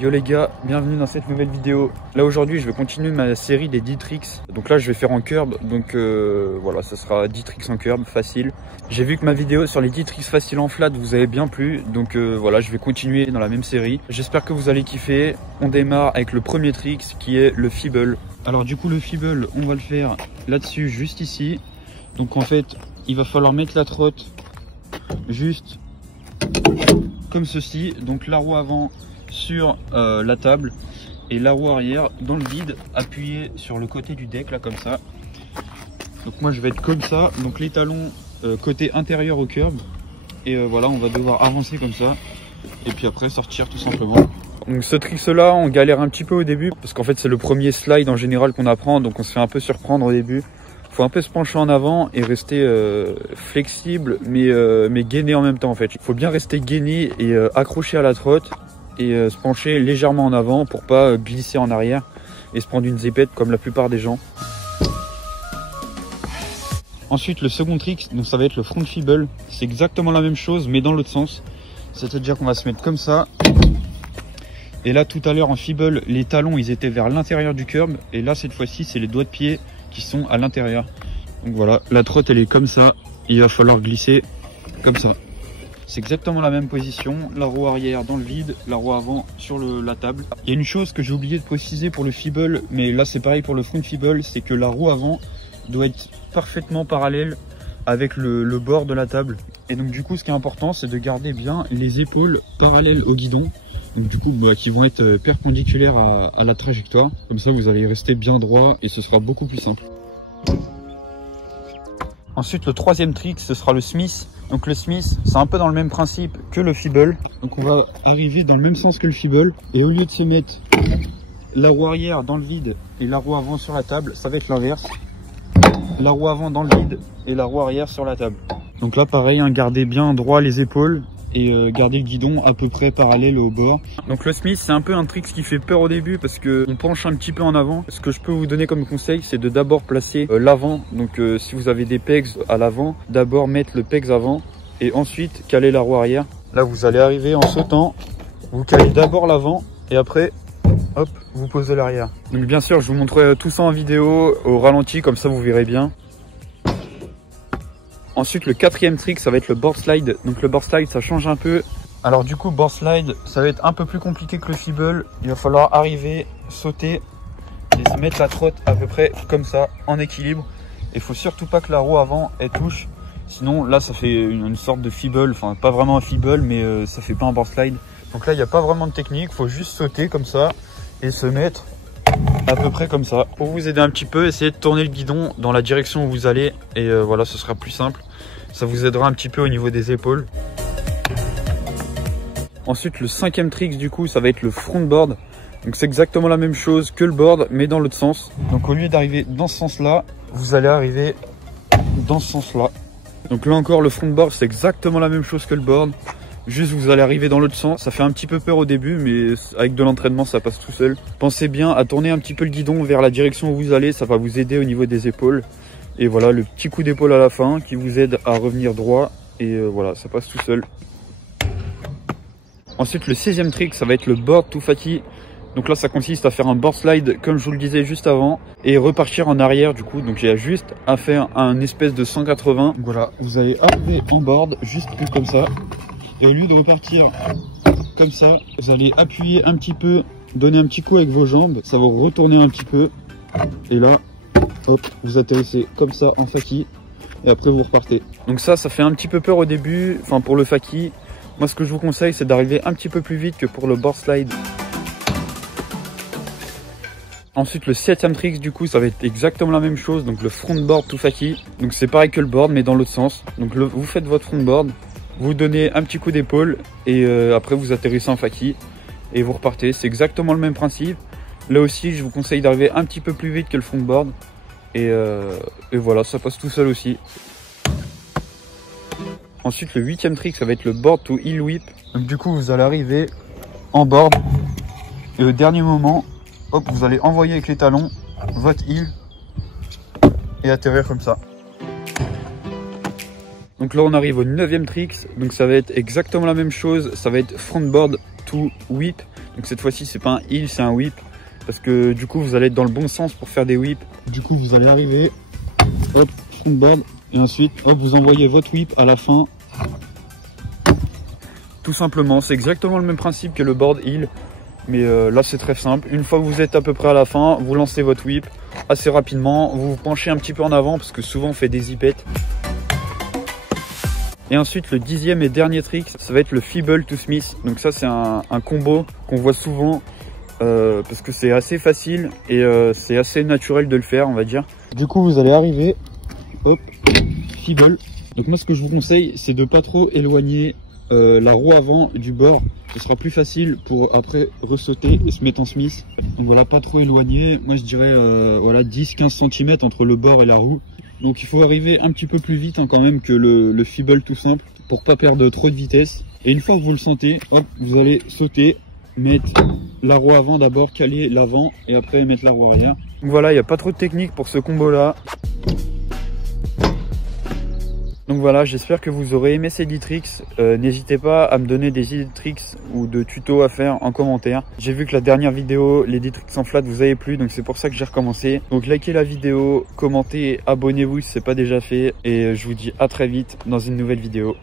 Yo les gars, bienvenue dans cette nouvelle vidéo. Là aujourd'hui je vais continuer ma série des 10 tricks. Donc là je vais faire en curb, donc voilà, ça sera 10 tricks en curb, facile. J'ai vu que ma vidéo sur les 10 tricks faciles en flat vous avez bien plu, donc voilà, je vais continuer dans la même série. J'espère que vous allez kiffer. On démarre avec le premier trick qui est le feeble. Alors du coup le feeble, on va le faire là-dessus, juste ici. Donc en fait, il va falloir mettre la trotte juste comme ceci. Donc la roue avant sur la table et la roue arrière dans le vide, appuyé sur le côté du deck là comme ça. Donc moi je vais être comme ça, donc les talons côté intérieur au curb, et voilà, on va devoir avancer comme ça et puis après sortir tout simplement. Donc ce trick là on galère un petit peu au début parce qu'en fait c'est le premier slide en général qu'on apprend, donc on se fait un peu surprendre au début. Faut un peu se pencher en avant et rester flexible mais gainé en même temps en fait. Il faut bien rester gainé et accroché à la trotte et se pencher légèrement en avant pour pas glisser en arrière et se prendre une zépette comme la plupart des gens. Ensuite le second trick, donc ça va être le front feeble. C'est exactement la même chose mais dans l'autre sens. C'est-à-dire qu'on va se mettre comme ça. Et là tout à l'heure en feeble, les talons ils étaient vers l'intérieur du curb, et là cette fois-ci c'est les doigts de pied qui sont à l'intérieur. Donc voilà, la trotte elle est comme ça, il va falloir glisser comme ça. C'est exactement la même position, la roue arrière dans le vide, la roue avant sur la table. Il y a une chose que j'ai oublié de préciser pour le feeble, mais là c'est pareil pour le front feeble, c'est que la roue avant doit être parfaitement parallèle avec le bord de la table. Et donc du coup ce qui est important, c'est de garder bien les épaules parallèles au guidon. Donc du coup qui vont être perpendiculaires à la trajectoire. Comme ça vous allez rester bien droit et ce sera beaucoup plus simple. Ensuite le troisième trick, ce sera le Smith. Donc le Smith, c'est un peu dans le même principe que le feeble. Donc on va arriver dans le même sens que le feeble, et au lieu de se mettre la roue arrière dans le vide et la roue avant sur la table, ça va être l'inverse. La roue avant dans le vide et la roue arrière sur la table. Donc là pareil, hein, gardez bien droit les épaules et garder le guidon à peu près parallèle au bord. Donc le Smith, c'est un peu un trick qui fait peur au début parce que on penche un petit peu en avant. Ce que je peux vous donner comme conseil, c'est de d'abord placer l'avant. Donc si vous avez des pegs à l'avant, d'abord mettre le pegs avant et ensuite caler la roue arrière. Là vous allez arriver en sautant, vous calez d'abord l'avant et après hop, vous posez l'arrière. Donc bien sûr je vous montrerai tout ça en vidéo au ralenti, comme ça vous verrez bien. Ensuite le quatrième trick, ça va être le board slide. Donc le board slide ça change un peu. Alors du coup board slide ça va être un peu plus compliqué que le feeble. Il va falloir arriver, sauter et se mettre la trotte à peu près comme ça en équilibre. Il faut surtout pas que la roue avant elle touche. Sinon là ça fait une sorte de feeble. Enfin pas vraiment un feeble mais ça fait pas un board slide. Donc là il n'y a pas vraiment de technique. Il faut juste sauter comme ça et se mettre à peu près comme ça. Pour vous aider un petit peu, essayez de tourner le guidon dans la direction où vous allez et voilà, ce sera plus simple. Ça vous aidera un petit peu au niveau des épaules. Ensuite le cinquième trick du coup, ça va être le front board. Donc c'est exactement la même chose que le board mais dans l'autre sens. Donc au lieu d'arriver dans ce sens là, vous allez arriver dans ce sens là. Donc là encore le front board c'est exactement la même chose que le board. Juste vous allez arriver dans l'autre sens. Ça fait un petit peu peur au début mais avec de l'entraînement ça passe tout seul. Pensez bien à tourner un petit peu le guidon vers la direction où vous allez, ça va vous aider au niveau des épaules. Et voilà, le petit coup d'épaule à la fin qui vous aide à revenir droit et voilà, ça passe tout seul. Ensuite le 16e trick, ça va être le board to fatty. Donc là ça consiste à faire un board slide comme je vous le disais juste avant et repartir en arrière du coup. Donc il y a juste à faire un espèce de 180. Donc voilà, vous allez arriver en board juste comme ça. Et au lieu de repartir comme ça, vous allez appuyer un petit peu, donner un petit coup avec vos jambes, ça va retourner un petit peu. Et là, hop, vous atterrissez comme ça en faki et après vous repartez. Donc ça fait un petit peu peur au début, enfin pour le faki. Moi ce que je vous conseille c'est d'arriver un petit peu plus vite que pour le board slide. Ensuite le 7e trick du coup ça va être exactement la même chose, donc le front board to faki. Donc c'est pareil que le board mais dans l'autre sens. Donc vous faites votre front board. Vous donnez un petit coup d'épaule et après vous atterrissez en faki et vous repartez. C'est exactement le même principe. Là aussi je vous conseille d'arriver un petit peu plus vite que le front board et voilà, ça passe tout seul aussi. Ensuite le 8e trick ça va être le board to heel whip. Donc du coup vous allez arriver en board et au dernier moment hop, vous allez envoyer avec les talons votre heel et atterrir comme ça. Donc là on arrive au 9e trick, donc ça va être exactement la même chose, ça va être front board to whip. Donc cette fois-ci c'est pas un heel, c'est un whip. Parce que du coup vous allez être dans le bon sens pour faire des whips. Du coup vous allez arriver, hop, front board, et ensuite hop, vous envoyez votre whip à la fin. Tout simplement, c'est exactement le même principe que le board heel. Mais là c'est très simple, une fois que vous êtes à peu près à la fin, vous lancez votre whip assez rapidement, vous vous penchez un petit peu en avant parce que souvent on fait des zipettes. Et ensuite le 10e et dernier trick, ça va être le feeble to Smith. Donc ça c'est un combo qu'on voit souvent parce que c'est assez facile et c'est assez naturel de le faire, on va dire. Du coup vous allez arriver, hop, feeble. Donc moi ce que je vous conseille c'est de pas trop éloigner la roue avant du bord. Ce sera plus facile pour après ressauter et se mettre en Smith. Donc voilà, pas trop éloigné. Moi je dirais voilà 10-15 cm entre le bord et la roue. Donc il faut arriver un petit peu plus vite quand même que le feeble tout simple pour pas perdre trop de vitesse. Et une fois que vous le sentez, hop, vous allez sauter, mettre la roue avant d'abord, caler l'avant et après mettre la roue arrière. Donc voilà, il n'y a pas trop de technique pour ce combo là. Donc voilà, j'espère que vous aurez aimé ces 10 tricks. N'hésitez pas à me donner des idées de tricks ou de tutos à faire en commentaire. J'ai vu que la dernière vidéo, les 10 tricks en flat, vous avez plu, donc c'est pour ça que j'ai recommencé. Donc likez la vidéo, commentez, abonnez-vous si ce n'est pas déjà fait. Et je vous dis à très vite dans une nouvelle vidéo.